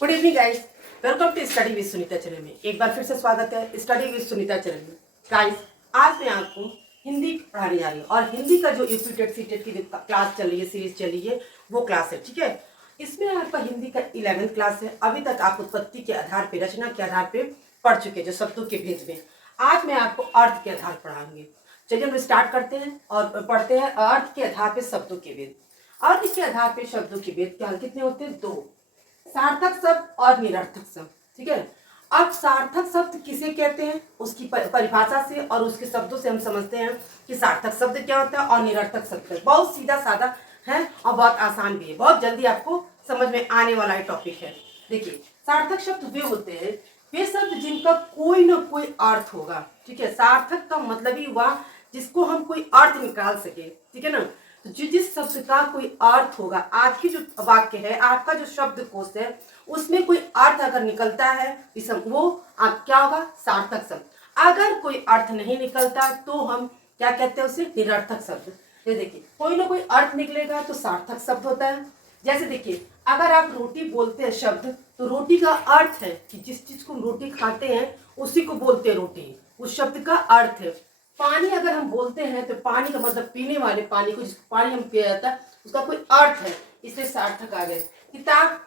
Good evening guys, welcome to study with Sunita channel में। एक बार फिर से स्वागत है स्टडी विद सुनीता चैनल में। गाइस, आज मैं आपको हिंदी पढ़ाने जा रही हूँ और हिंदी का जो यूपीटेट सीटेट की क्लास चल रही है, सीरीज चल रही है, वो क्लास है। ठीक है, इसमें आपका हिंदी का 11th क्लास है। अभी तक आप उत्पत्ति के आधार पे, रचना के आधार पे पढ़ चुके हैं, जो शब्दों के भेद में। आज मैं आपको अर्थ के आधार पढ़ाऊंगी। चलिए हम स्टार्ट करते हैं और पढ़ते हैं अर्थ के आधार पे शब्दों के भेद। अर्थ के आधार पे शब्दों के भेद क्या कितने होते हैं? दो, सार्थक शब्द और निरर्थक शब्द। ठीक है, अब सार्थक शब्द किसे कहते हैं, उसकी परिभाषा से और उसके शब्दों से हम समझते हैं कि सार्थक शब्द क्या होता है और निरर्थक शब्द। बहुत सीधा साधा है और बहुत आसान भी है, बहुत जल्दी आपको समझ में आने वाला है टॉपिक है। देखिए, सार्थक शब्द वे होते हैं, वे शब्द जिनका कोई ना कोई अर्थ होगा। ठीक है, सार्थक का मतलब ही हुआ जिसको हम कोई अर्थ निकाल सके। ठीक है ना, तो जिस शब्द का कोई अर्थ होगा, आपकी जो वाक्य है, आपका जो शब्द कोश है, उसमें कोई अर्थ अगर निकलता है, वो आप क्या होगा? सार्थक शब्द। अगर कोई अर्थ नहीं निकलता तो हम क्या कहते हैं? उसे निरर्थक शब्द। ये देखिए, कोई ना कोई अर्थ निकलेगा तो सार्थक शब्द होता है। जैसे देखिए, अगर आप रोटी बोलते हैं शब्द, तो रोटी का अर्थ है कि जिस चीज को हम रोटी खाते हैं उसी को बोलते हैं रोटी, उस शब्द का अर्थ है। पानी अगर हम बोलते हैं तो पानी का मतलब पीने वाले पानी को, जिस पानी हम पिया जाता है, उसका कोई अर्थ है, इसलिए सार्थक आ गए। किताब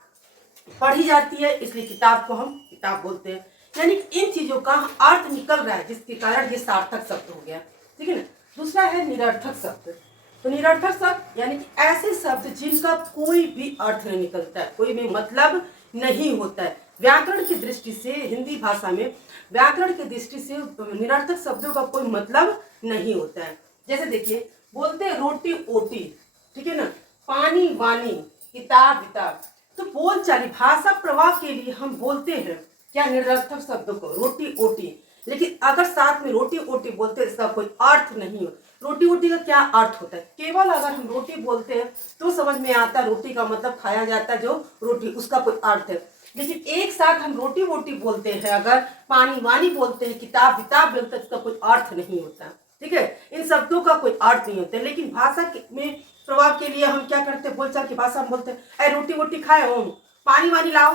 पढ़ी जाती है, इसलिए किताब को हम किताब बोलते हैं। यानी इन चीजों का अर्थ निकल रहा है, जिसके कारण ये सार्थक शब्द हो गया। ठीक है ना। दूसरा है निरर्थक शब्द। तो निरर्थक शब्द यानी कि ऐसे शब्द जिनका कोई भी अर्थ नहीं निकलता है, कोई भी मतलब नहीं होता है। व्याकरण की दृष्टि से, हिंदी भाषा में व्याकरण की दृष्टि से निरर्थक शब्दों का कोई मतलब नहीं होता है। जैसे देखिए, बोलते हैं रोटी ओटी, ठीक है ना, पानी वानी, किताब विताब। तो बोलचाली भाषा प्रवाह के लिए हम बोलते हैं क्या? निरर्थक शब्दों को, रोटी ओटी। लेकिन अगर साथ में रोटी ओटी बोलते हैं, इसका कोई अर्थ नहीं हो। रोटी ओटी का क्या अर्थ होता है? केवल अगर हम रोटी बोलते हैं तो समझ में आता है रोटी का मतलब खाया जाता है जो रोटी, उसका कोई अर्थ है। लेकिन एक साथ हम रोटी वोटी बोलते हैं, अगर पानी वानी बोलते हैं, किताब विताब बोलते हैं, उसका कोई अर्थ नहीं होता। ठीक है, इन शब्दों का कोई अर्थ नहीं होता। लेकिन भाषा में प्रभाव के लिए हम क्या करते हैं? बोलचाल की भाषा में बोलते हैं, अरे रोटी वोटी खाए हो, पानी वानी लाओ,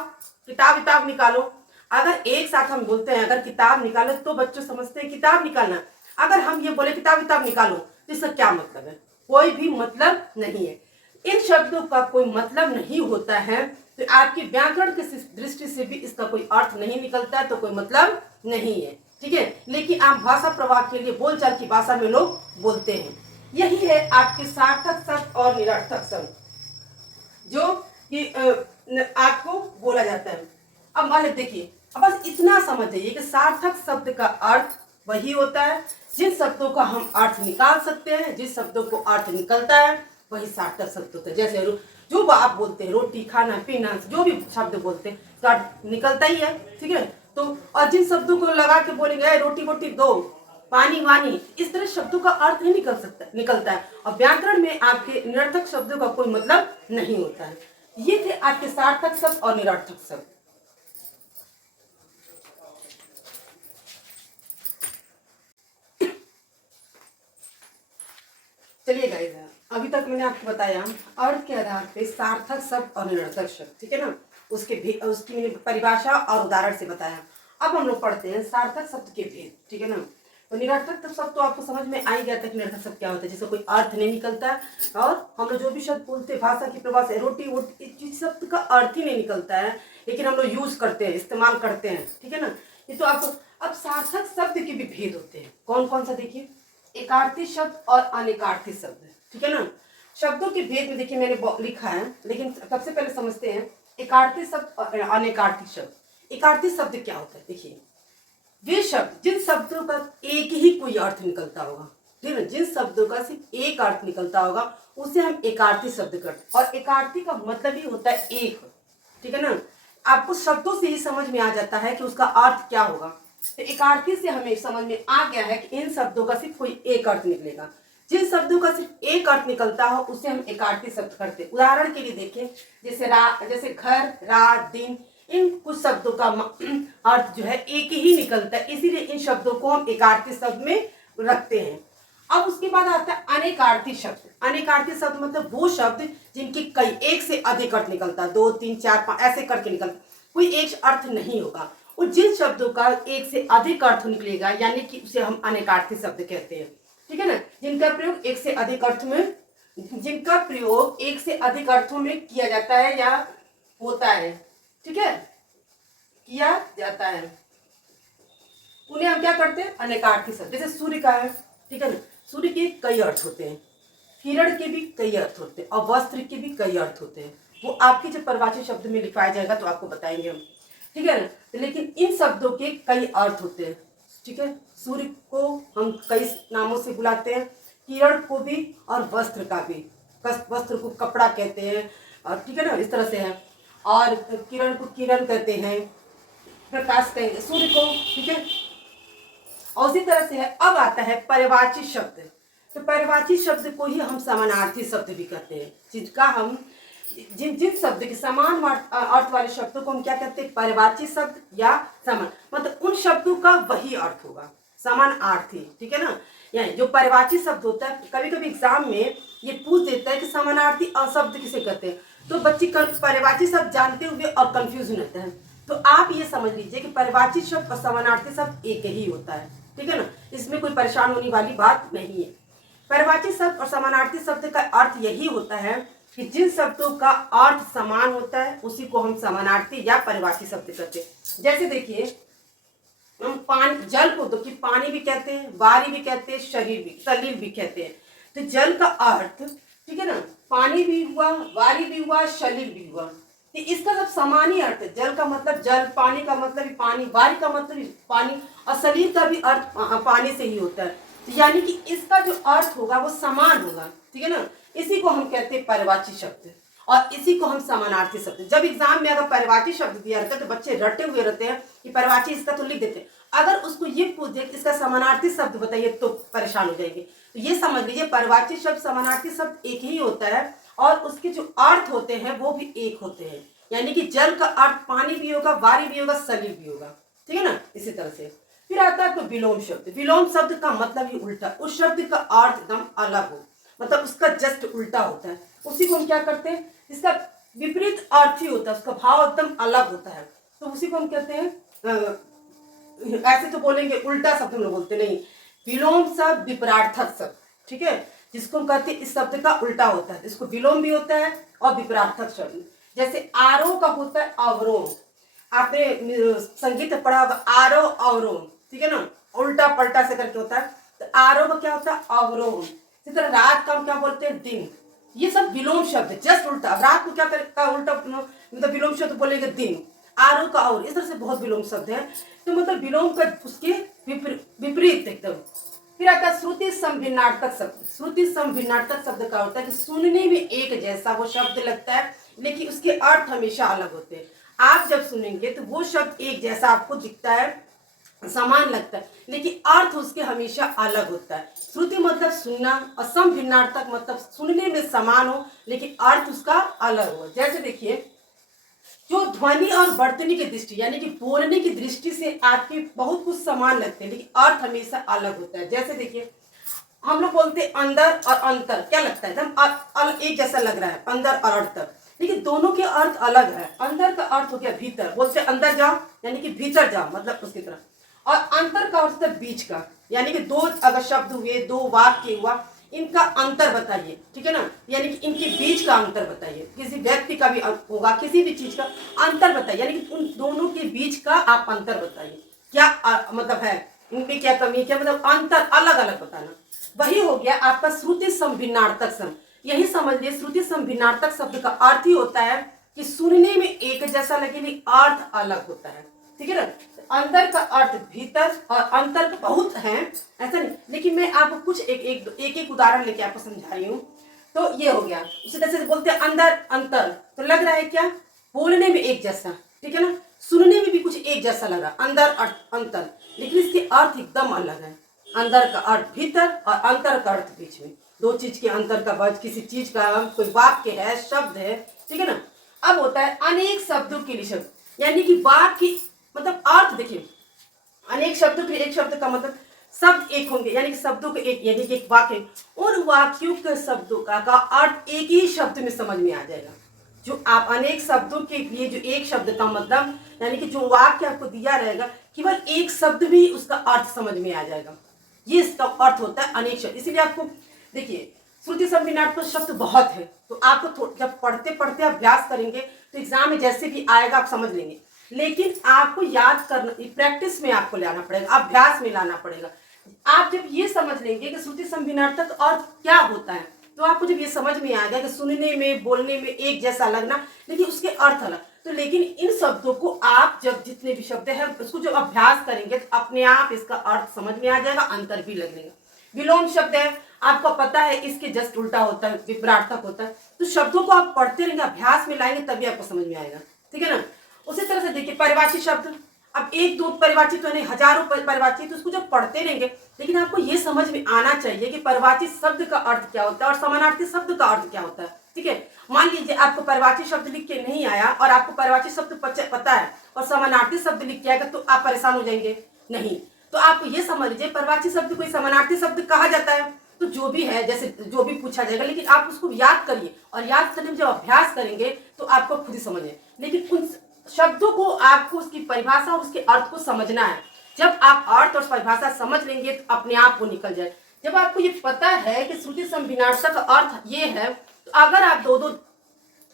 किताब विताब निकालो। अगर एक साथ हम बोलते हैं, अगर किताब निकालो, तो बच्चों समझते हैं किताब निकालना। अगर हम ये बोले किताब विताब निकालो, तो इसका क्या मतलब है? कोई भी मतलब नहीं है। इन शब्दों का कोई मतलब नहीं होता है, तो आपकी व्याकरण की दृष्टि से भी इसका कोई अर्थ नहीं निकलता है, तो कोई मतलब नहीं है। ठीक है, लेकिन आप भाषा प्रवाह के लिए बोलचाल की भाषा में लोग बोलते हैं। यही है आपके सार्थक शब्द और निरर्थक शब्द जो कि आपको बोला जाता है। अब मान देखिए, अब बस इतना समझ जाइए कि सार्थक शब्द का अर्थ वही होता है जिन शब्दों का हम अर्थ निकाल सकते हैं, जिस शब्दों को अर्थ निकलता है वही सार्थक शब्द होता है। जैसे जो आप बोलते हैं, रोटी खाना पीना, जो भी शब्द बोलते हैं तो अर्थ निकलता ही है। ठीक है, तो और जिन शब्दों को लगा के बोलेंगे रोटी वोटी दो, पानी वानी, इस तरह शब्दों का अर्थ नहीं निकलता है। और व्याकरण में आपके निरर्थक शब्दों का कोई मतलब नहीं होता है। ये थे आपके सार्थक शब्द और निरर्थक शब्द। चलिए गाइस, अभी तक मैंने आपको बताया अर्थ के आधार पे सार्थक शब्द और निरर्थक शब्द। ठीक है ना, उसकी मैंने परिभाषा और उदाहरण से बताया। अब हम लोग पढ़ते हैं सार्थक शब्द के भेद। ठीक है ना, तो निरर्थक शब्द तो आपको समझ में आ ही गया था कि निरर्थक शब्द क्या होता है, जिसका कोई अर्थ नहीं निकलता है। और हम लोग जो भी शब्द बोलते हैं भाषा की प्रभाव से, रोटी वोटी, इस शब्द का अर्थ ही नहीं निकलता है, लेकिन हम लोग यूज करते हैं, इस्तेमाल करते हैं। ठीक है ना, ये तो आपको। अब सार्थक शब्द के भी भेद होते हैं। कौन कौन सा? देखिए, एकार्थी शब्द और अनेकार्थी शब्द। ठीक है ना, शब्दों के भेद में देखिए मैंने लिखा है, लेकिन सबसे पहले समझते हैं एकार्थी शब्द और अनेकार्थी शब्द। एकार्थी शब्द क्या होता है? देखिए, वे शब्द जिन शब्दों का एक ही कोई अर्थ निकलता होगा। ठीक है ना, जिन शब्दों का सिर्फ एक अर्थ निकलता होगा उसे हम एकार्थी शब्द करते हैं। और एकार्थी का मतलब ही होता है एक। ठीक है ना, आपको शब्दों से ही समझ में आ जाता है कि उसका अर्थ क्या होगा। तो एकार्थी से हमें समझ में आ गया है कि इन शब्दों का सिर्फ कोई एक अर्थ निकलेगा। जिन शब्दों का सिर्फ एक अर्थ निकलता हो उसे हम एकार्थी शब्द करते हैं। उदाहरण के लिए देखें, जैसे घर, रात, दिन, इन कुछ शब्दों का अर्थ जो है एक ही निकलता है, इसीलिए इन शब्दों को हम एकार्थी शब्द में रखते हैं। अब उसके बाद आता है अनेकार्थी शब्द। अनेकार्थी शब्द मतलब वो शब्द जिनके कई, एक से अधिक अर्थ निकलता है, 2 3 4 5 ऐसे करके निकलता है। कोई एक अर्थ नहीं होगा। और जिन शब्दों का एक से अधिक अर्थ निकलेगा यानी कि उसे हम अनेकार्थी शब्द कहते हैं, ठीक है ना। जिनका प्रयोग एक से अधिक अर्थ में, जिनका प्रयोग एक से अधिक अर्थों में किया जाता है या होता है, ठीक है, किया जाता है, उन्हें हम क्या करते हैं, अनेकार्थी शब्द। जैसे सूर्य का है, ठीक है ना, सूर्य के कई अर्थ होते हैं, किरण के भी कई अर्थ होते हैं और वस्त्र के भी कई अर्थ होते हैं। वो आपके जब परिभाषित शब्द में लिखवाया जाएगा तो आपको बताएंगे हम, ठीक है ना। तो लेकिन इन शब्दों के कई अर्थ होते हैं, ठीक है। सूर्य को हम कई नामों से बुलाते हैं, किरण को भी और वस्त्र का भी। वस्त्र को कपड़ा कहते हैं, और ठीक है ना, इस तरह से है। और किरण को किरण कहते हैं, प्रकाश कहेंगे सूर्य को, ठीक है। और उसी तरह से है। अब आता है परिभाषित शब्द। तो परिभाषित शब्द को ही हम समानार्थी शब्द भी कहते हैं, जिसका हम जिन जिन शब्द के समान अर्थ वाले शब्दों को हम क्या कहते हैं, परिभाषित शब्द या समान, मतलब उन शब्दों का वही अर्थ होगा, समानार्थी, ठीक है ना। यानी जो परिभाषित शब्द होता है, कभी कभी एग्जाम में ये पूछ देता है कि समानार्थी शब्द किसे कहते हैं, तो बच्चे परिभाषित शब्द जानते हुए और कंफ्यूज होते हैं। तो आप ये समझ लीजिए कि परिभाषित शब्द और समानार्थी शब्द एक ही होता है, ठीक है ना। इसमें कोई परेशान होने वाली बात नहीं है। परिभाषित शब्द और समानार्थी शब्द का अर्थ यही होता है कि जिन शब्दों का अर्थ समान होता है उसी को हम समानार्थी या परिभाषित शब्द कहते हैं। जैसे देखिए, हम पानी, जल को तो कि पानी भी कहते हैं, वारी भी कहते हैं, सलील भी कहते हैं। तो जल का अर्थ, ठीक है ना, पानी भी हुआ, वारी भी हुआ, सलील भी हुआ, तो इसका सब समान ही अर्थ है। जल का मतलब जल, पानी का मतलब पानी, वारी का मतलब पानी, और सलील का भी अर्थ पानी से ही होता है। तो यानी कि इसका जो अर्थ होगा वो समान होगा, ठीक है ना। इसी को हम कहते हैं परिभाषित शब्द, और इसी को हम समानार्थी शब्द। जब एग्जाम में अगर परिभाषित शब्द दिया रहता है तो बच्चे रटे हुए रहते हैं कि परिभाषित, इसका तो लिख देते हैं। अगर उसको ये पूछ दे कि इसका समानार्थी शब्द बताइए तो परेशान हो जाएंगे। तो ये समझ लीजिए परिभाषित शब्द, समानार्थी शब्द एक ही होता है, और उसके जो अर्थ होते हैं वो भी एक होते हैं। यानी कि जल का अर्थ पानी भी होगा, वारी भी होगा, सलील भी होगा, ठीक है ना। इसी तरह से फिर आता है तो विलोम शब्द। विलोम शब्द का मतलब ही उल्टा, उस शब्द का अर्थ एकदम अलग हो, मतलब उसका जस्ट उल्टा होता है। उसी को हम क्या करते हैं, इसका विपरीत अर्थ ही होता है, उसका भाव एकदम अलग होता है, तो उसी को हम कहते हैं, ऐसे तो बोलेंगे उल्टा शब्द हम लोग बोलते नहीं, विलोम शब्द, विपरार्थक शब्द, ठीक है, जिसको हम कहते हैं इस शब्द का उल्टा होता है। इसको विलोम भी होता है और विपरार्थक शब्द। जैसे आरोह का होता है अवरोह, आपने संगीत पढ़ा होगा, आरोह अवरोह, ठीक है ना, उल्टा पलटा से करके होता है। तो आरोह का क्या होता है, अवरोह। इसी तरह रात का हम क्या बोलते हैं, दिन। ये सब विलोम शब्द, जस्ट उल्टा। रात को क्या करेगा, उल्टा मतलब विलोम शब्द बोलेंगे दिन, आरोह का और, इस तरह से बहुत विलोम शब्द है। तो मतलब विलोम का उसके विपरीत एकदम। फिर आता है श्रुति समभिन्नार्थक शब्द। श्रुति समभिन्नार्थक शब्द का होता है कि सुनने में एक जैसा वो शब्द लगता है, लेकिन उसके अर्थ हमेशा अलग होते हैं। आप जब सुनेंगे तो वो शब्द एक जैसा आपको दिखता है, समान लगता है, लेकिन अर्थ उसके हमेशा अलग होता है। श्रुति मतलब सुनना, और समभिन्नार्थक मतलब सुनने में समान हो लेकिन अर्थ उसका अलग हो। जैसे देखिए, जो ध्वनि और वर्तनी की दृष्टि यानी कि बोलने की दृष्टि से आपके बहुत कुछ समान लगते हैं, लेकिन अर्थ हमेशा अलग होता है। जैसे देखिए, हम लोग बोलते हैं अंदर और अंतर, क्या लगता है एकदम एक जैसा लग रहा है, अंदर और अंतर, लेकिन दोनों के अर्थ अलग है। अंदर का अर्थ हो गया भीतर, बोलते हैं अंदर जाओ यानी कि भीतर जाओ, मतलब उसकी तरह। और अंतर का अर्थ है बीच का, यानी कि दो अगर शब्द हुए, दो वाक्य हुआ, इनका अंतर बताइए, ठीक है ना, यानी कि इनके बीच का अंतर बताइए। किसी व्यक्ति का भी होगा, किसी भी चीज का अंतर बताइए, यानी कि उन दोनों के बीच का आप अंतर बताइए, क्या मतलब है, इनमें क्या कमी, क्या मतलब अंतर अलग अलग बताना। वही हो गया आपका श्रुति समभिन्नार्थक शब्द। यही समझ लिए, श्रुति समभिन्नार्थक शब्द का अर्थ ही होता है कि सुनने में एक जैसा लगे लेकिन अर्थ अलग होता है, ठीक है ना। अंदर का अर्थ भीतर और अंतर का बहुत है, ऐसा नहीं, लेकिन मैं आपको कुछ एक उदाहरण लेके आपको समझा रही हूँ। तो ये हो गया, उसी तरह से बोलते हैं अंदर अंतर, तो लग रहा है क्या, बोलने में एक जैसा, ठीक है ना, सुनने में भी कुछ एक जैसा लग रहा, अंदर अंतर, लेकिन इसके अर्थ एकदम अलग है। अंदर का अर्थ भीतर और अंतर का अर्थ बीच में, दो चीज के अंतर का वर्ड, किसी चीज का कोई वाक्य है, शब्द है, ठीक है ना। अब होता है अनेक शब्दों के लिए शब्द, यानी कि वाक्य मतलब अर्थ देखिए, अनेक शब्दों के एक शब्द का मतलब शब्द एक होंगे, यानी कि शब्दों के एक, यानी कि एक वाक्य, उन वाक्यों के शब्दों का अर्थ एक ही शब्द में समझ में आ जाएगा। जो आप अनेक शब्दों के लिए जो एक शब्द का मतलब यानी कि जो वाक्य आपको दिया रहेगा केवल एक शब्द भी उसका अर्थ समझ में आ जाएगा, ये इसका अर्थ होता है अनेक शब्द। इसीलिए आपको देखिए श्रुति संविनाट शब्द बहुत है, तो आपको जब पढ़ते पढ़ते अभ्यास करेंगे तो एग्जाम में जैसे भी आएगा आप समझ लेंगे, लेकिन आपको याद करना प्रैक्टिस में आपको लाना पड़ेगा, अभ्यास में लाना पड़ेगा। आप जब ये समझ लेंगे कि श्रुति संविनार्थक अर्थ क्या होता है, तो आपको जब ये समझ में आएगा कि सुनने में बोलने में एक जैसा लगना लेकिन उसके अर्थ अलग, तो लेकिन इन शब्दों को आप जब जितने भी शब्द हैं उसको जब अभ्यास करेंगे तो अपने आप इसका अर्थ समझ में आ जाएगा, अंतर भी लगेगा। विलोम शब्द है, आपको पता है इसके जस्ट उल्टा होता है, विपरार्थक होता है। तो शब्दों को आप पढ़ते रहेंगे, अभ्यास में लाएंगे तभी आपको समझ में आएगा, ठीक है ना। उसी तरह से देखिए परिवाची शब्द, अब एक दो परिवाची तो नहीं हजारों परिवाची, तो उसको जब पढ़ते रहेंगे लेकिन आपको ये समझ में आना चाहिए कि परिवाची शब्द का अर्थ क्या होता है और समानार्थी शब्द का अर्थ क्या होता है, ठीक है। मान लीजिए आपको परिवाची शब्द लिख के नहीं आया और आपको परिवाची शब्द पता है और समानार्थी शब्द लिख के आएगा तो आप परेशान हो जाएंगे, नहीं। तो आप ये समझ लीजिए परिवाची शब्द कोई समानार्थी शब्द कहा जाता है, तो जो भी है जैसे जो भी पूछा जाएगा, लेकिन आप उसको याद करिए और याद करने में जब अभ्यास करेंगे तो आपको खुद ही समझे, लेकिन उन शब्दों को आपको उसकी परिभाषा और उसके अर्थ को समझना है। जब आप अर्थ और परिभाषा समझ लेंगे तो अपने आप वो निकल जाए। जब आपको ये पता है कि श्रुति संविनार्थक का अर्थ ये है, तो अगर आप दो दो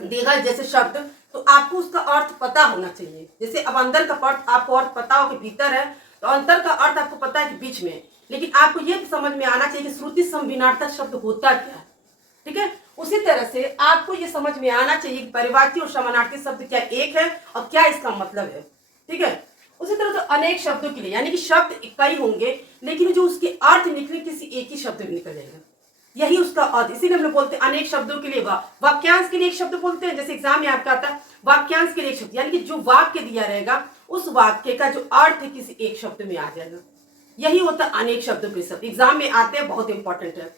देगा जैसे शब्द तो आपको उसका अर्थ पता होना चाहिए। जैसे अब अंदर का अर्थ आपको अर्थ पता हो कि भीतर है, तो अंतर का अर्थ आपको पता है कि बीच में, लेकिन आपको ये समझ में आना चाहिए कि श्रुति संविनार्थक शब्द होता क्या है, ठीक है। उसी तरह से आपको ये समझ में आना चाहिए कि परिवाची और समानार्थी शब्द क्या एक है और क्या इसका मतलब है, ठीक है। उसी तरह से अनेक शब्दों के लिए यानी कि शब्द कई होंगे लेकिन जो उसके अर्थ निकले किसी एक ही शब्द में निकल जाएगा, यही उसका अर्थ। इसीलिए हम लोग बोलते हैं अनेक शब्दों के लिए वाक्यांश के लिए एक शब्द बोलते हैं। जैसे एग्जाम में आपका आता है वाक्यांश के लिए एक शब्द, यानी कि जो वाक्य दिया रहेगा उस वाक्य का जो अर्थ है किसी एक शब्द में आ जाएगा, यही होता है अनेक शब्दों के शब्द। एग्जाम में आते हैं, बहुत इंपॉर्टेंट है।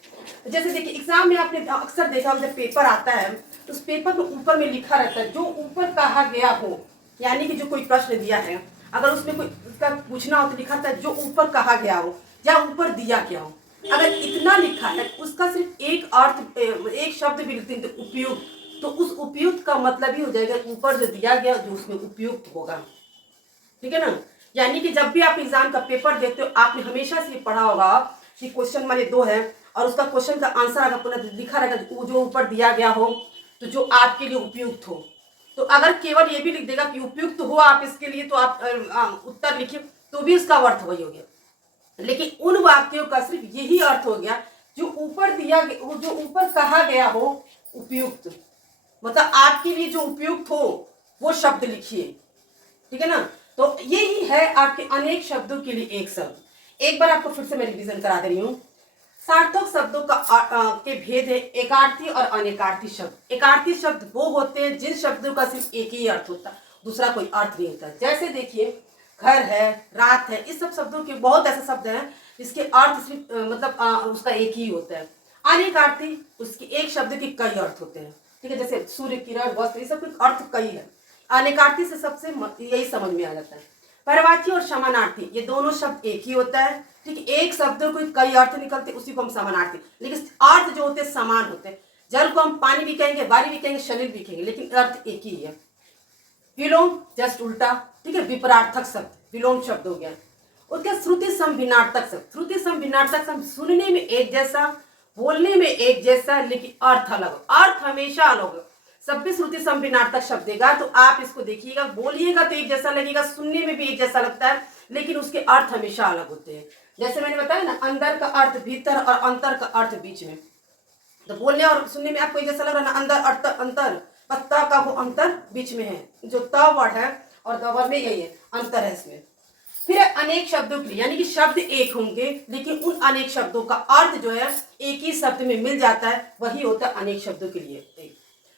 जैसे देखिए एग्जाम में आपने अक्सर देखा जब पेपर आता है तो उस पेपर के ऊपर में लिखा रहता है जो ऊपर कहा गया हो, यानी कि जो कोई प्रश्न दिया है अगर उसमें कोई उसका पूछना हो तो लिखा था जो ऊपर कहा गया हो या ऊपर दिया गया हो। अगर इतना लिखा है उसका सिर्फ एक अर्थ एक शब्द भी लिखते हैं उपयुक्त, तो उस उपयुक्त का मतलब ही हो जाएगा ऊपर जो दिया गया जो उसमें उपयुक्त होगा, ठीक है ना। यानी कि जब भी आप एग्जाम का पेपर देते हो आपने हमेशा से पढ़ा होगा कि क्वेश्चन माने दो है और उसका क्वेश्चन का आंसर अगर पुनः लिखा रहेगा जो ऊपर दिया गया हो तो जो आपके लिए उपयुक्त हो। तो अगर केवल ये भी लिख देगा कि उपयुक्त हो आप इसके लिए तो आप उत्तर लिखिए तो भी उसका अर्थ वही हो गया, लेकिन उन वाक्यों का सिर्फ यही अर्थ हो गया जो ऊपर दिया गया जो ऊपर कहा गया हो उपयुक्त, मतलब आपके लिए जो उपयुक्त हो वो शब्द लिखिए, ठीक है ना। तो यही है आपके अनेक शब्दों के लिए एक शब्द। एक बार आपको फिर से मैं रिवीजन करा दे रही हूँ। सार्थक शब्दों का के भेद है एकार्थी और अनेकार्थी शब्द। एकार्थी शब्द वो होते हैं जिन शब्दों का सिर्फ एक ही अर्थ होता है, दूसरा कोई अर्थ नहीं होता। जैसे देखिए घर है, रात है, इस सब शब्दों के बहुत ऐसे शब्द हैं जिसके अर्थ सिर्फ मतलब उसका एक ही होता है। अनेकार्थी उसके एक शब्द के कई अर्थ होते हैं, ठीक है। जैसे सूर्य, किरण, वस्त्र, ये सब अर्थ कई है। अनेकार्थी से सबसे यही समझ में आ जाता है। परिवाची और समानार्थी ये दोनों शब्द एक ही होता है, ठीक है। एक शब्द को कई अर्थ निकलते उसी को हम समानार्थी, लेकिन अर्थ जो होते हैं समान होते हैं। जल को हम पानी भी कहेंगे, वारी भी कहेंगे, शरीर भी कहेंगे, लेकिन अर्थ एक ही है। विलोम जस्ट उल्टा, ठीक है, विपरार्थक शब्द विलोम शब्द हो गया। उसके श्रुति संभिन्नार्थक शब्द, श्रुति संभिन्नार्थक शब्द सुनने में एक जैसा, बोलने में एक जैसा, लेकिन अर्थ अलग, अर्थ हमेशा अलग। सब भी श्रुति संभिन्नार्थक शब्द देगा तो आप इसको देखिएगा, बोलिएगा तो एक जैसा लगेगा, सुनने में भी एक जैसा लगता है, लेकिन उसके अर्थ हमेशा अलग होते हैं। जैसे मैंने बताया ना, अंदर का अर्थ भीतर और अंतर का अर्थ बीच में, तो बोलने और सुनने में आपको एक जैसा लग रहा है ना, अंदर अर्थ अंतर, पत्ता का वो अंतर बीच में है, जो त वर्ड है और द वर्ड में यही है, अंतर है इसमें। फिर अनेक शब्दों के लिए, यानी कि शब्द एक होंगे लेकिन उन अनेक शब्दों का अर्थ जो है एक ही शब्द में मिल जाता है, वही होता है अनेक शब्दों के लिए।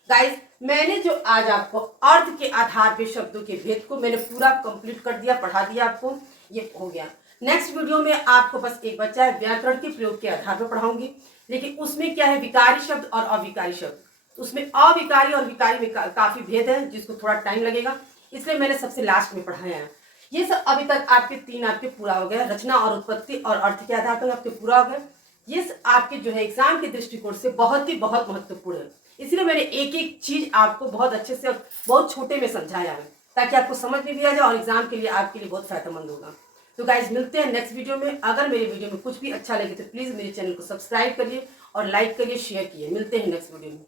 गाइस, मैंने जो आज आपको अर्थ के आधार पे शब्दों के भेद को मैंने पूरा कंप्लीट कर दिया, पढ़ा दिया आपको, ये हो गया। नेक्स्ट वीडियो में आपको बस एक बच्चा है व्याकरण के प्रयोग के आधार पर पढ़ाऊंगी, लेकिन उसमें क्या है विकारी शब्द और अविकारी शब्द, तो उसमें अविकारी और विकारी में काफी भेद है जिसको थोड़ा टाइम लगेगा, इसलिए मैंने सबसे लास्ट में पढ़ाया है। ये सब अभी तक आपके 3 आपके पूरा हो गया, रचना और उत्पत्ति और अर्थ के आधार पर आपके पूरा हो गया। ये आपके जो है एग्जाम के दृष्टिकोण से बहुत महत्वपूर्ण है। इसलिए मैंने एक एक चीज़ आपको बहुत अच्छे से और बहुत छोटे में समझाया है, ताकि आपको समझ में भी आ जाए और एग्जाम के लिए आपके लिए बहुत फायदेमंद होगा। तो गाइज मिलते हैं नेक्स्ट वीडियो में। अगर मेरे वीडियो में कुछ भी अच्छा लगे तो प्लीज़ मेरे चैनल को सब्सक्राइब करिए और लाइक करिए, शेयर कीजिए। मिलते हैं नेक्स्ट वीडियो में।